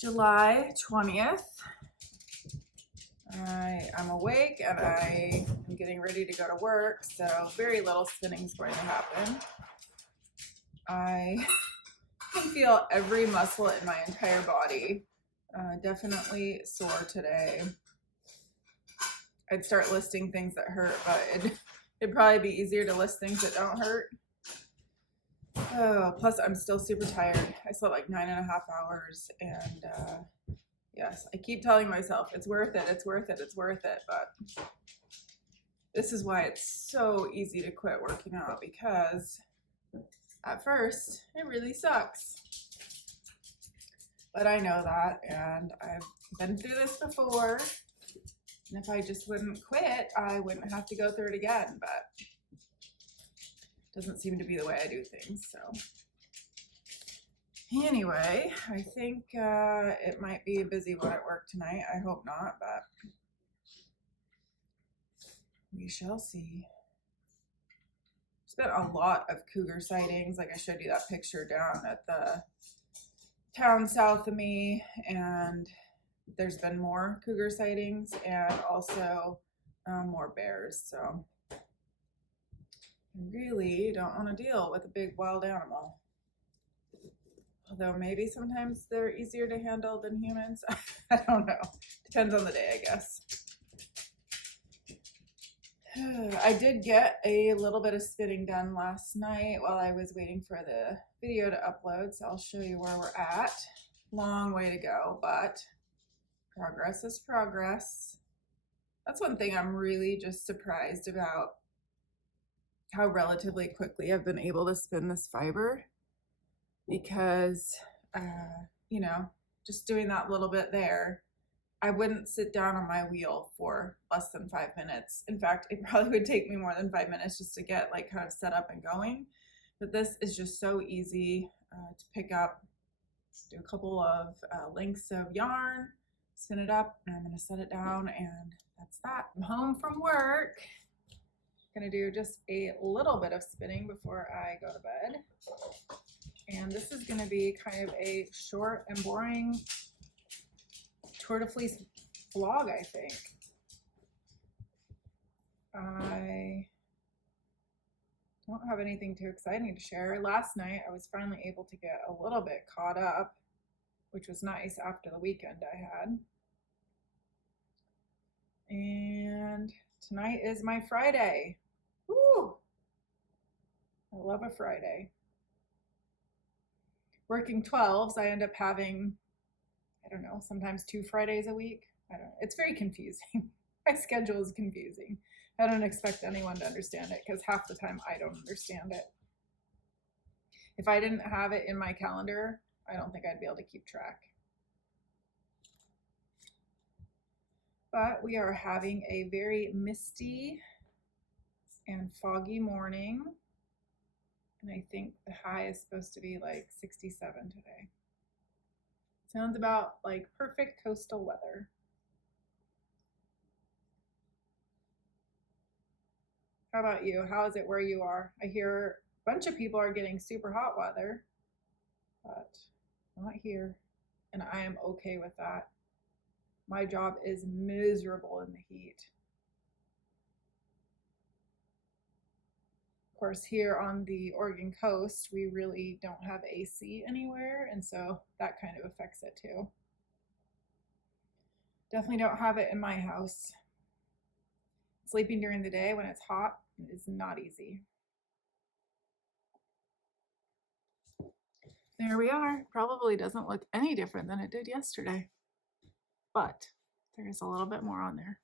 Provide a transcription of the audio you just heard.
July 20th. I'm awake and I am getting ready to go to work, so very little spinning is going to happen. I can feel every muscle in my entire body. Definitely sore today. I'd start listing things that hurt, but it'd probably be easier to list things that don't hurt. Oh, plus I'm still super tired. I slept like 9.5 hours, and yes, I keep telling myself it's worth it, it's worth it, it's worth it, but this is why it's so easy to quit working out, because at first it really sucks. But I know that, and I've been through this before, and if I just wouldn't quit, I wouldn't have to go through it again, but doesn't seem to be the way I do things. So anyway, I think it might be a busy one at work tonight. I hope not, but we shall see. There's been a lot of cougar sightings. Like I showed you that picture down at the town south of me, and there's been more cougar sightings and also more bears. So I really don't want to deal with a big wild animal. Although maybe sometimes they're easier to handle than humans. I don't know. Depends on the day, I guess. I did get a little bit of spinning done last night while I was waiting for the video to upload. So I'll show you where we're at. Long way to go, but progress is progress. That's one thing I'm really just surprised about, how relatively quickly I've been able to spin this fiber, because you know, just doing that little bit there, I wouldn't sit down on my wheel for less than 5 minutes. In fact, it probably would take me more than 5 minutes just to get like kind of set up and going. But this is just so easy to pick up. Do a couple of lengths of yarn, spin it up, and I'm going to set it down, and that's that. I'm home from work. Gonna do just a little bit of spinning before I go to bed. And this is gonna be kind of a short and boring Tour De Fleece vlog, I think. I don't have anything too exciting to share. Last night I was finally able to get a little bit caught up, which was nice after the weekend I had. And tonight is my Friday. Woo! I love a Friday. Working 12s, I end up having, I don't know, sometimes 2 Fridays a week. I don't know. It's very confusing. My schedule is confusing. I don't expect anyone to understand it, because half the time I don't understand it. If I didn't have it in my calendar, I don't think I'd be able to keep track. But we are having a very misty and foggy morning, and I think the high is supposed to be like 67 today. Sounds about like perfect coastal weather. How about you? How is it where you are? I hear a bunch of people are getting super hot weather, but not here, and I am okay with that. My job is miserable in the heat. Of course, here on the Oregon coast, we really don't have AC anywhere, and so that kind of affects it too. Definitely don't have it in my house. Sleeping during the day when it's hot is not easy. There we are. Probably doesn't look any different than it did yesterday, but there's a little bit more on there.